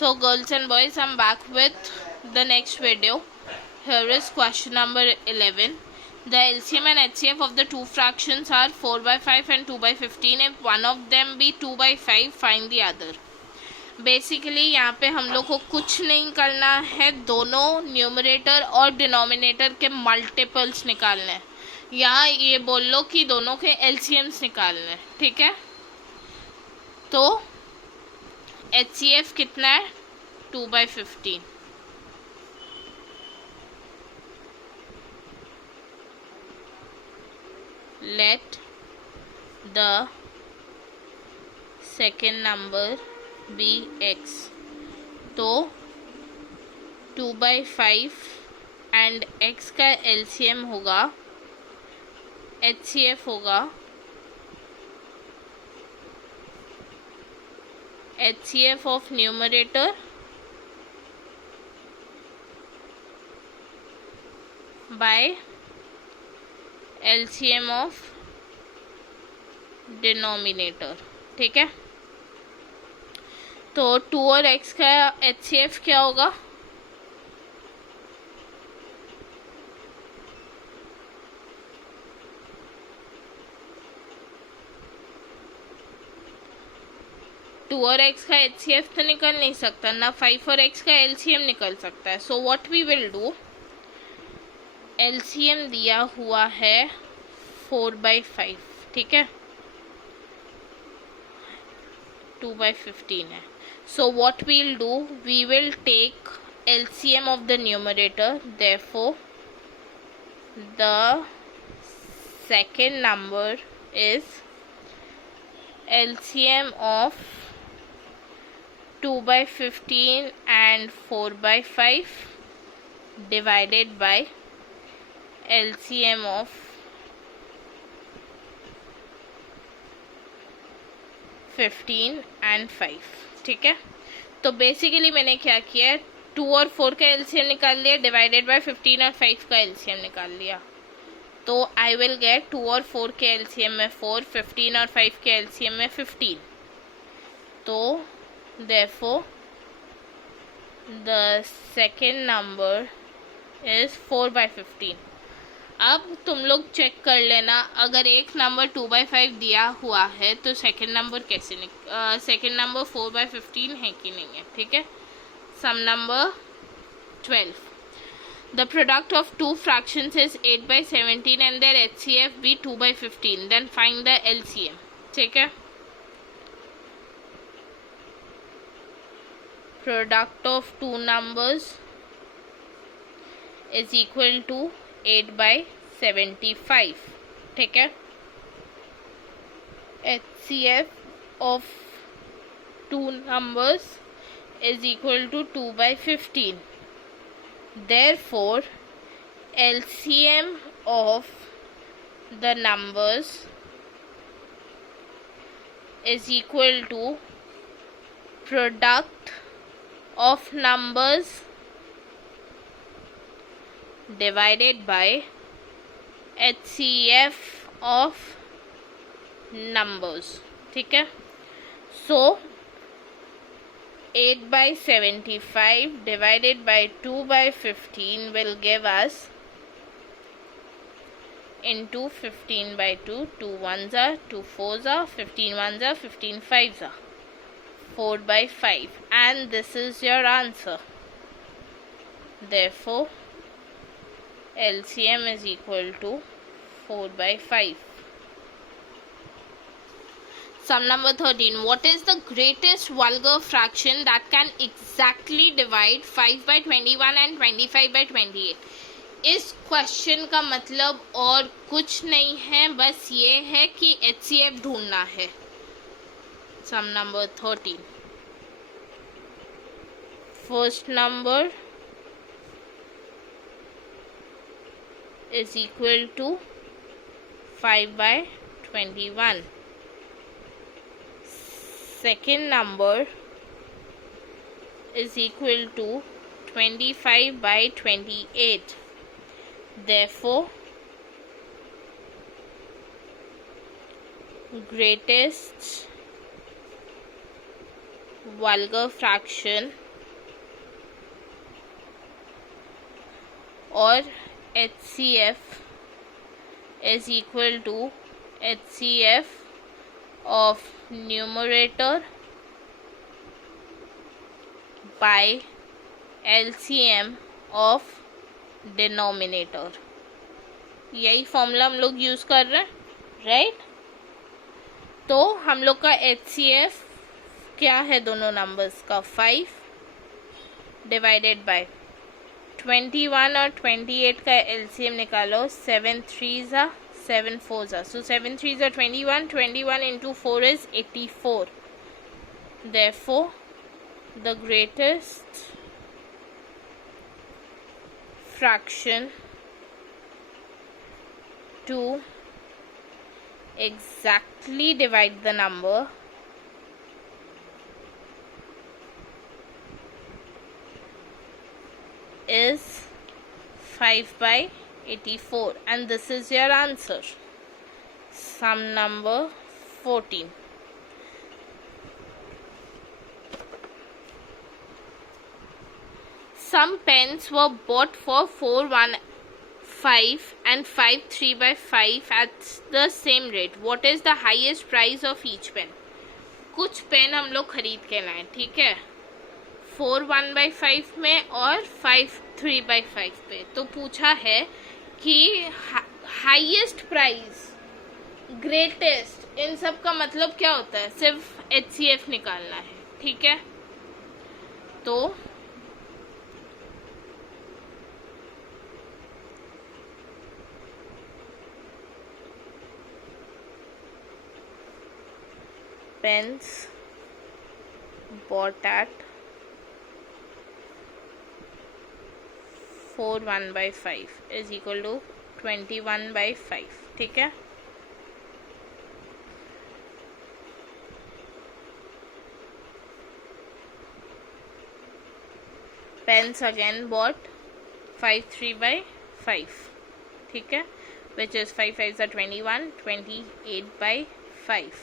So girls and boys, I'm back with the next video. Here is question number 11. The LCM and HCF of the two fractions are 4 by 5 and 2 by 15. If one of them be 2 by 5, find the other. Basically यहाँ पे हम लोग को कुछ नहीं करना है, दोनों न्यूमरेटर और डिनोमिनेटर के मल्टीपल्स निकालने हैं. यहाँ ये बोल लो कि दोनों के एलसीएम्स निकालने हैं. ठीक है, तो HCF कितना है? 2 by 15. Let the second number be x. तो 2 by 5 एंड x का LCM होगा, HCF होगा HCF of numerator by LCM of denominator. ठीक है, तो 2 और x का HCF क्या होगा? टू और x का HCF तो निकल नहीं सकता ना, 5 और x का LCM निकल सकता है. So what we will do, LCM दिया हुआ है 4 by 5. ठीक है, 2 by 15 है. So what we'll do, we will take LCM of the numerator. Therefore the second number is LCM of 2 by 15 and 4 by 5 divided by LCM of 15 and 5. ठीक है, तो basically मैंने क्या किया, 2 और 4 का LCM निकाल लिया, डिवाइडेड बाय 15 और 5 का LCM निकाल लिया. तो आई विल गेट 2 और 4 के LCM में 4, 15 और 5 के LCM में 15. तो therefore the second number is 4 by 15. अब तुम लोग चेक कर लेना, अगर एक नंबर 2 by 5 दिया हुआ है तो सेकेंड नंबर कैसे सेकेंड नंबर 4 by 15 है कि नहीं है. ठीक है, सम number 12. The product of two fractions is 8 by 17 and their HCF be 2 by 15. Then find the LCM. ठीक है, product of two numbers is equal to 8 by 75. ठीक है, HCF of two numbers is equal to 2 by 15. Therefore LCM of the numbers is equal to product of numbers divided by HCF of numbers. ठीक है, so 8 by 75 divided by 2 by 15 will give us into 15 by 2, 2 ones are 2 fours are 15 ones are 15 fives are 4 by 5, and this is your answer. Therefore LCM is equal to 4 by 5. Sum number 13. What is the greatest vulgar fraction that can exactly divide 5 by 21 and 25 by 28? इस question का मतलब और कुछ नहीं है, बस ये है कि HCF ढूंढना है. Sum number 13. First number is equal to 5 by 21. Second number is equal to 25 by 28. Therefore greatest vulgar fraction और HCF is equal to HCF of numerator by LCM of denominator. यही फॉर्मूला हम लोग use कर रहे हैं, right? तो हम लोग का HCF क्या है दोनों नंबर्स का? 5 डिवाइडेड बाय 21 और 28 का LCM निकालो. 7 3s are 7 4s are. So 7 3s are 21. 21 into 4 is 84. Therefore, the greatest fraction to exactly divide the number is 5 by 84, and this is your answer. Sum number 14. Some pens were bought for 415 and 5 3 by 5 at the same rate. What is the highest price of each pen? कुछ pen हम लोग खरीद के लाए, ठीक है, 4 1/5 में और 5 3/5 पे. तो पूछा है कि हाईएस्ट प्राइस, ग्रेटेस्ट, इन सब का मतलब क्या होता है? सिर्फ HCF निकालना है, ठीक है. तो pens bought at 4 1/5 is equal to 21/5, ठीक है. Pens again bought 5 3/5, ठीक है, which is 5 5s are 21, 28/5.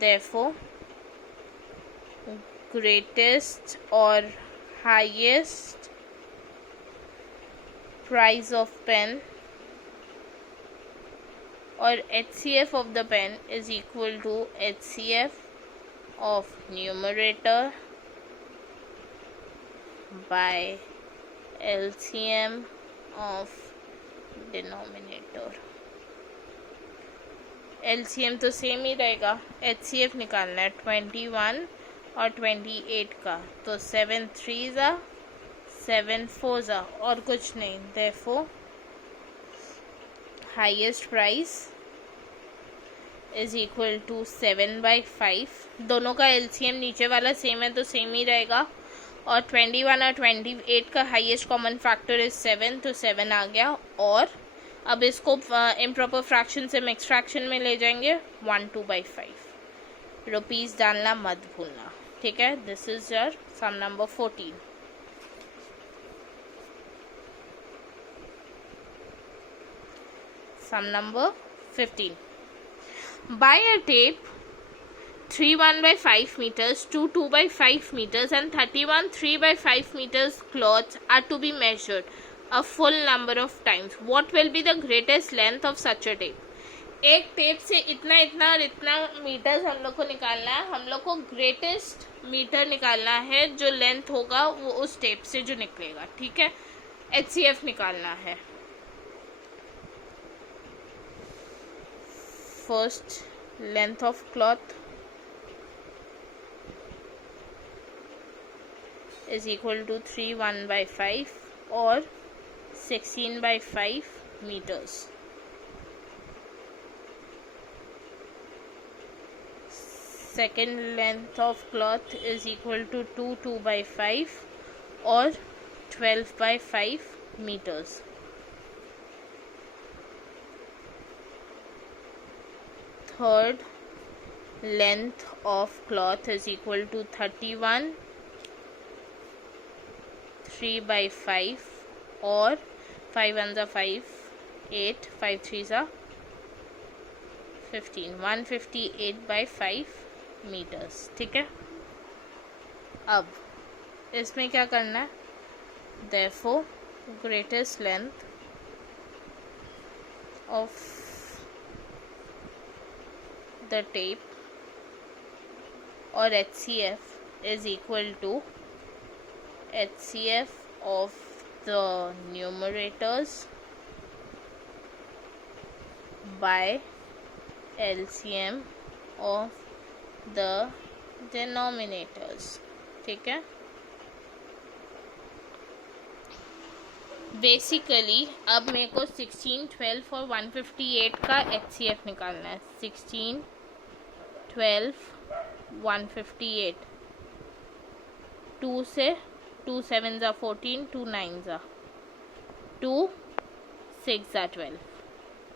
Therefore, greatest or highest price of pen or HCF of the pen is equal to HCF of numerator by LCM of denominator. LCM तो same ही रहेगा, HCF निकालना है 21 और 28 का. तो 7 3s are 7 4s are, और कुछ नहीं. Therefore, highest price is equal to 7/5. दोनों का LCM नीचे वाला सेम है तो सेम ही रहेगा. और 21 और 28 का हाईएस्ट कॉमन फैक्टर इज 7, तो 7 आ गया. और अब इसको इम्प्रॉपर फ्रैक्शन से मिक्स फ्रैक्शन में ले जाएंगे. 1 2/5. रुपीज़ डालना मत भूलना, ठीक है. This is your sum number 14. Sum number 15. Buy a tape 3 1/5 meters, 2 2/5 meters and 31 3/5 meters cloths are to be measured a full number of times. What will be the greatest length of such a tape? एक tape से इतना इतना और इतना metres हम लोग को निकालना है. हम लोग को ग्रेटेस्ट मीटर निकालना है, जो लेंथ होगा वो उस टेप से जो निकलेगा, ठीक है. HCF निकालना है. First length of cloth is equal to 3 1/5 और 16/5 meters. Second length of cloth is equal to 2 2/5 और 12/5 meters. Third length of cloth is equal to 31 3/5 और 5 1s are 5, 8, 5 3s are 15, 158/5 meters, ठीक है. अब इसमें क्या करना है? Therefore, greatest length of the tape or HCF is equal to HCF of the numerators by LCM of the denominators. ठीक है, बेसिकली अब मेरे को 16, 12 और 158 का HCF निकालना है. 16, 12, 158. 2 से 2 7 ज़ा 14, 2 9 ज़ा 2 6 ज़ा 12,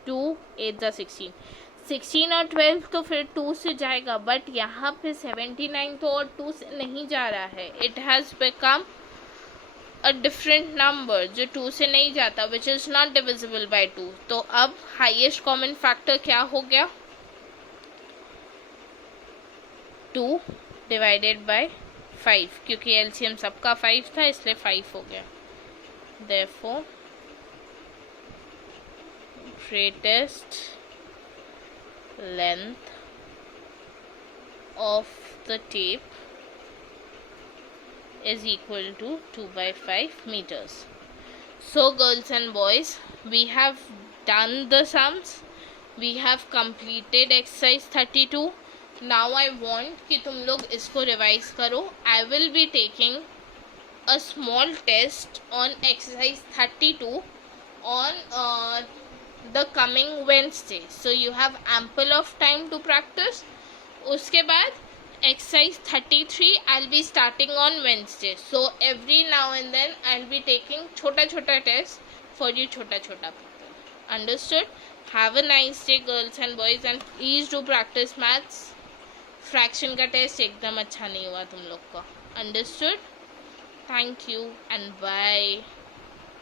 2 8 ज़ा 16. 16 और 12 तो फिर 2 से जाएगा, बट यहाँ पे 79 तो और 2 से नहीं जा रहा है. It has become a different number जो 2 से नहीं जाता, which is not divisible by 2. तो अब हाईएस्ट कॉमन फैक्टर क्या हो गया? 2 डिवाइडेड बाय 5, क्योंकि एलसीएम सबका 5 था इसलिए 5 हो गया. Therefore greatest length of the tape is equal to 2 by 5 meters. So girls and boys, we have done the sums, we have completed exercise 32. Now I want कि तुम लोग इसको revise करो. I will be taking a small test on exercise 32 on the coming Wednesday, so you have ample of time to practice. उसके बाद exercise 33 I'll be starting on Wednesday, so every now and then I'll be taking छोटा छोटा test for you, छोटा छोटा. Understood? Have a nice day girls and boys, and please do practice maths. fraction का test एकदम अच्छा नहीं हुआ तुम लोग का. Understood? Thank you and bye.